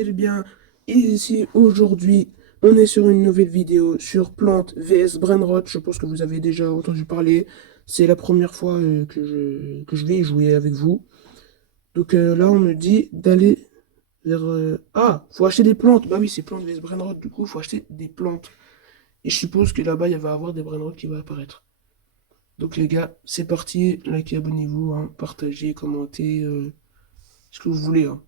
vous allez bien. Et ici, aujourd'hui, on est sur une nouvelle vidéo sur Plante vs Brainrot. Je pense que vous avez déjà entendu parler. C'est la première fois que je vais y jouer avec vous. Donc là, on me dit d'aller vers... Ah, faut acheter des plantes. Bah oui, c'est Plante vs Brainrot. Du coup, faut acheter des plantes. Et je suppose que là-bas, il va y avoir des Brainrot qui vont apparaître. Donc les gars, c'est parti. Likez, abonnez-vous, hein, partagez, commentez, ce que vous voulez, hein.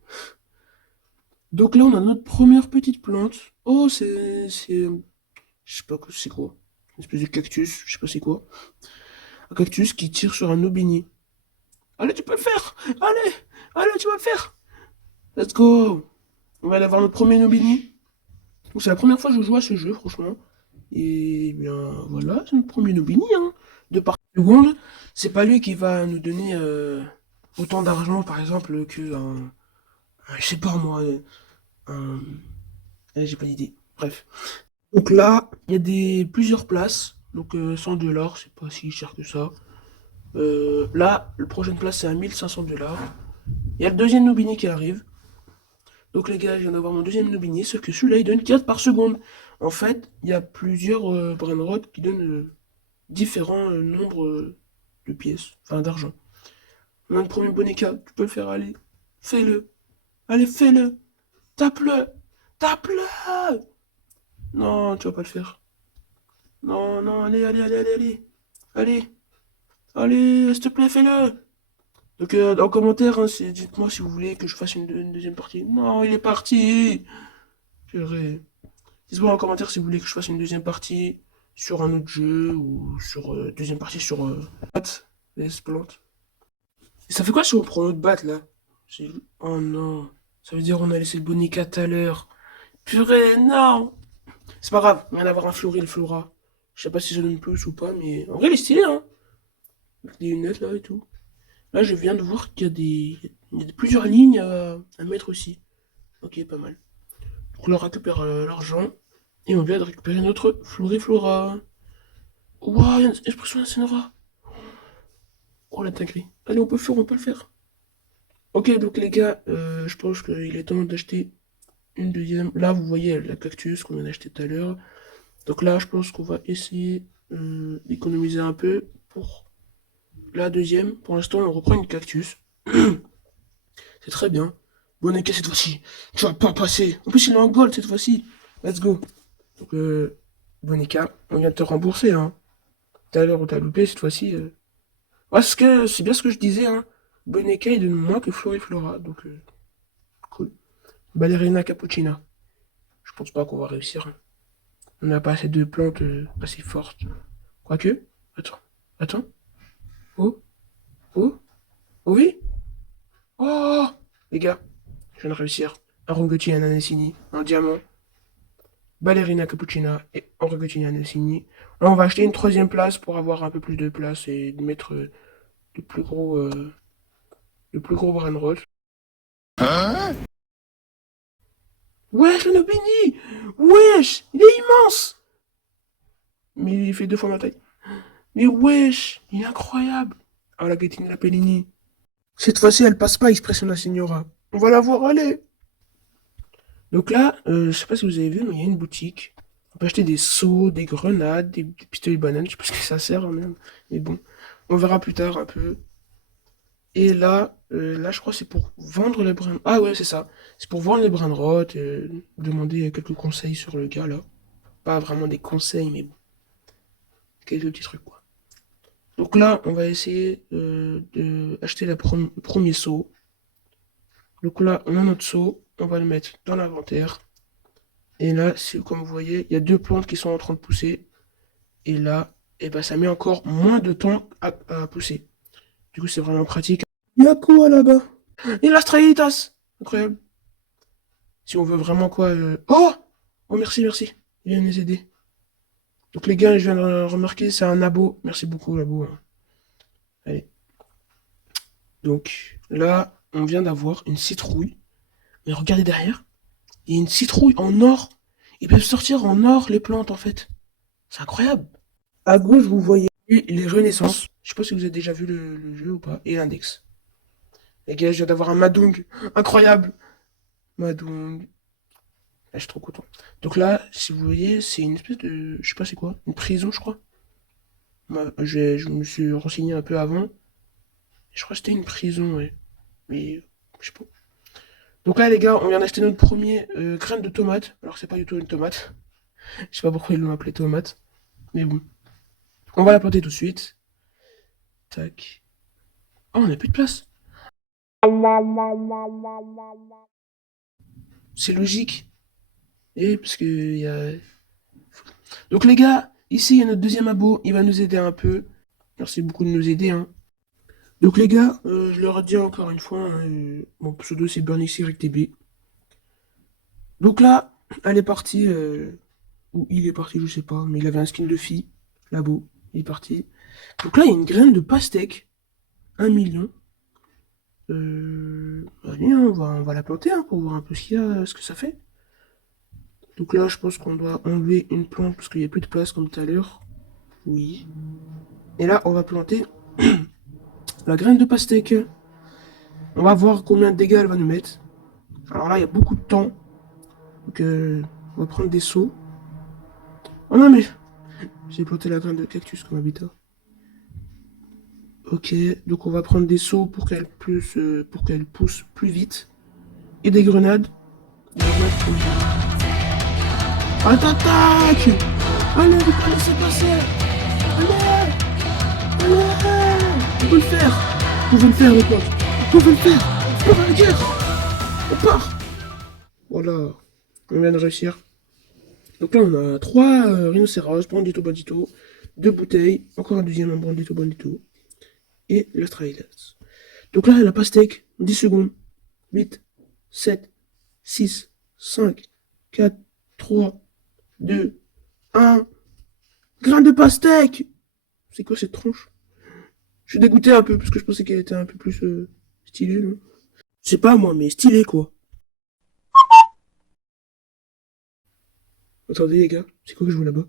Donc là, on a notre première petite plante. Oh, je sais pas c'est quoi. Une espèce de cactus, je sais pas c'est quoi. Un cactus qui tire sur un aubigny. Allez, tu peux le faire. Allez, allez, tu vas le faire. Let's go. On va aller voir notre premier aubigny. Donc c'est la première fois que je joue à ce jeu, franchement. Et bien voilà, c'est notre premier aubigny, hein. De par seconde, c'est pas lui qui va nous donner autant d'argent, par exemple, que je sais pas moi, un... j'ai pas d'idée. Bref. Donc là, il y a plusieurs places. Donc 100 $, c'est pas si cher que ça. Là, la prochaine place, c'est à 1500 $. Il y a le deuxième Nobini qui arrive. Donc les gars, je viens d'avoir mon deuxième Nobini, sauf que celui-là, il donne 4 par seconde. En fait, il y a plusieurs Brainrot qui donnent différents nombres de pièces, enfin d'argent. On a le premier Bonica, tu peux le faire, allez. Fais-le. Allez, fais-le. Tape-le. Tape-le. Non, tu vas pas le faire. Non, non, allez, allez, allez, allez, allez. Allez, allez, s'il te plaît, fais-le. Donc, en commentaire, hein, dites-moi si vous voulez que je fasse une deuxième partie. Non, il est parti. Purée. Dites-moi en commentaire si vous voulez que je fasse une deuxième partie sur un autre jeu ou sur deuxième partie sur Bat, vs Plante. Et ça fait quoi si on prend notre bat là? Oh non. Ça veut dire on a laissé le Bonica tout à l'heure. Purée, non. C'est pas grave, on vient d'avoir un Floril Flora. Je sais pas si ça donne plus ou pas, mais en vrai, il est stylé, hein. Avec des lunettes là et tout. Là, je viens de voir qu'il y a plusieurs lignes à mettre aussi. Ok, pas mal. Donc là, on récupère l'argent. Et on vient de récupérer notre Floriflora. Waouh, il y a une expression Incinéra. Oh la dinguerie. Allez, on peut le faire. Ok, donc les gars, je pense qu'il est temps d'acheter une deuxième. Là, vous voyez la cactus qu'on a acheté tout à l'heure. Donc là, je pense qu'on va essayer d'économiser un peu pour la deuxième. Pour l'instant, on reprend une cactus. C'est très bien. Bonnet cette fois-ci. Tu vas pas passer. En plus, il est en gold cette fois-ci. Let's go. Donc, Bonica, on vient de te rembourser, hein. Tout à l'heure, on t'a loupé, cette fois-ci. Ouais, c'est bien ce que je disais, hein. Bonica, il donne moins que Floriflora. Donc, cool. Ballerina Cappuccina. Je pense pas qu'on va réussir, hein. On n'a pas assez de plantes assez fortes. Quoique. Attends. Attends. Oh. Oh. Oh oui. Oh. Les gars, je viens de réussir. Un Rongotti Ananasini. Un diamant. Ballerina Cappuccina et Orgotini Anassini. Là, on va acheter une troisième place pour avoir un peu plus de place et de mettre le plus gros Brainrot. Wesh, le Nobini! Wesh! Il est immense! Mais il fait deux fois ma taille. Mais wesh! Il est incroyable! Ah, la Gattini la Pellini. Cette fois-ci, elle passe pas, Expression la Signora. On va la voir aller! Donc là, je sais pas si vous avez vu, mais il y a une boutique. On peut acheter des seaux, des grenades, des pistolets bananes. Je sais pas ce que ça sert, hein, même. Mais bon, on verra plus tard un peu. Et là, je crois que c'est pour vendre les brins. Ah ouais, c'est ça. C'est pour vendre les brins de rot, demander quelques conseils sur le gars, là. Pas vraiment des conseils, mais bon, quelques petits trucs, quoi. Donc là, on va essayer d'acheter le premier seau. Donc là, on a notre seau, on va le mettre dans l'inventaire. Et là, comme vous voyez, il y a deux plantes qui sont en train de pousser. Et là, eh ben, ça met encore moins de temps à pousser. Du coup, c'est vraiment pratique. Il y a quoi là-bas? Il y a l'Astralitas! Incroyable. Si on veut vraiment quoi. Oh! Oh, merci, merci. Il vient nous aider. Donc, les gars, je viens de remarquer, c'est un abo. Merci beaucoup, l'abo, hein. Allez. Donc, là, on vient d'avoir une citrouille. Mais regardez derrière. Il y a une citrouille en or. Ils peuvent sortir en or les plantes, en fait. C'est incroyable. À gauche, vous voyez les renaissances. Je sais pas si vous avez déjà vu le jeu ou pas. Et l'index. Les gars, je viens d'avoir un Madung. Incroyable. Madung. je suis trop content. Donc là, si vous voyez, c'est une espèce de... Je sais pas c'est quoi. Une prison, je crois. Je me suis renseigné un peu avant. Je crois que c'était une prison, ouais. Mais, je sais pas. Donc là, les gars, on vient d'acheter notre premier graine de tomate. Alors, c'est pas du tout une tomate. Je sais pas pourquoi ils l'ont appelé tomate. Mais bon. On va la planter tout de suite. Tac. Oh, on n'a plus de place. C'est logique. Et parce que y a... Donc les gars, ici il y a notre deuxième abo. Il va nous aider un peu. Merci beaucoup de nous aider, hein. Donc les gars, je leur ai dit encore une fois, hein, mon pseudo c'est BurnXYTB. Donc là, elle est partie, ou il est parti, je sais pas, mais il avait un skin de fille, là-beau, il est parti. Donc là, il y a une graine de pastèque, 1 million. Allez, hein, on va la planter hein, pour voir un peu ce que ça fait. Donc là, je pense qu'on doit enlever une plante parce qu'il n'y a plus de place comme tout à l'heure. Oui. Et là, on va planter la graine de pastèque. On va voir combien de dégâts elle va nous mettre. Alors là, il y a beaucoup de temps. Donc, on va prendre des seaux. Oh non, mais j'ai planté la graine de cactus comme habitat. Ok, donc on va prendre des seaux pour qu'elle pousse plus vite. Et des grenades. Attaque! Allez, vous pas laisser passer! Allez! Allez! On peut le faire! On peut le faire, les potes! On peut le faire! On part à la guerre! On part! Voilà, on vient de réussir. Donc là, on a 3 rhinocéros, bandito bandito, 2 bouteilles, encore un deuxième bandito bandito, et l'Australis. Donc là, la pastèque, 10 secondes. 8, 7, 6, 5, 4, 3, 2, 1. Grain de pastèque! C'est quoi cette tronche? Je suis dégoûté un peu, parce que je pensais qu'elle était un peu plus stylée, non? Je sais pas moi, mais stylée quoi. Attendez les gars, c'est quoi que je vois là-bas?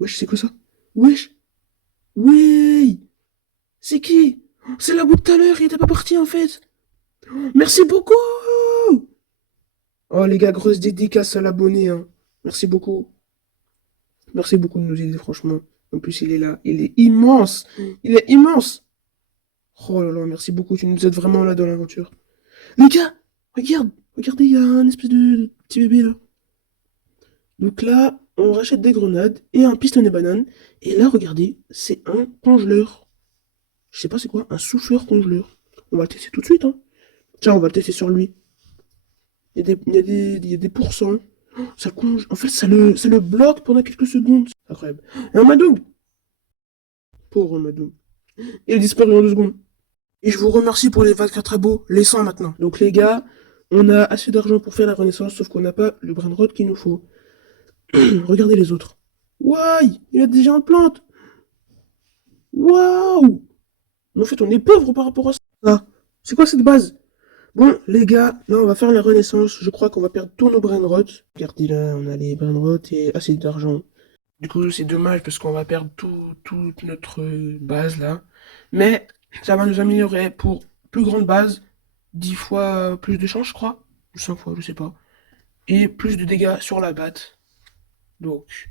Wesh, c'est quoi ça? Wesh! Oui! C'est qui? C'est la bout de tout à l'heure, il était pas parti en fait! Merci beaucoup! Oh les gars, grosse dédicace à l'abonné, hein. Merci beaucoup. Merci beaucoup de nous aider, franchement. En plus, il est là. Il est immense! Il est immense! Oh là là, merci beaucoup, tu nous aides vraiment là dans l'aventure. Les gars, regardez, il y a un espèce de petit bébé là. Donc là, on rachète des grenades et un pistonnet banane. Et là, regardez, c'est un congeleur. Je sais pas c'est quoi, un souffleur congeleur. On va le tester tout de suite, hein. Tiens, on va le tester sur lui. Il y a des pourcents. Oh, ça conge. En fait, ça le bloque pendant quelques secondes. C'est incroyable. Et un Madoum. Pauvre Madoum. Il a disparu en 2 secondes. Et je vous remercie pour les 24 abos, les 100 maintenant. Donc les gars, on a assez d'argent pour faire la renaissance, sauf qu'on n'a pas le brainrot qu'il nous faut. Regardez les autres. Waouh, il a déjà une plante. Waouh. En fait, on est pauvre par rapport à ça. Ah, c'est quoi cette base? Bon, les gars, là, on va faire la renaissance. Je crois qu'on va perdre tous nos brainrots. Regardez là, on a les brainrots et assez d'argent. Du coup, c'est dommage parce qu'on va perdre toute notre base là. Mais ça va nous améliorer pour plus grande base, 10 fois plus de chance, je crois. Ou 5 fois, je sais pas. Et plus de dégâts sur la batte. Donc,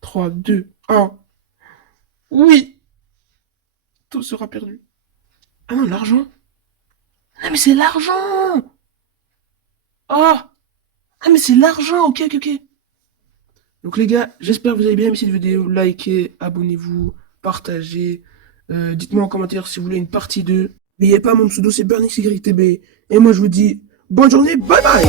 3, 2, 1. Oui! Tout sera perdu. Ah non, l'argent? Ah, mais c'est l'argent! Ah! Ah, mais c'est l'argent! Ok, ok, ok. Donc, les gars, j'espère que vous avez bien aimé cette vidéo. Likez, abonnez-vous, partagez. Dites-moi en commentaire si vous voulez une partie 2. N'oubliez pas, mon pseudo c'est BurnXYTB. Et moi, je vous dis bonne journée, bye bye!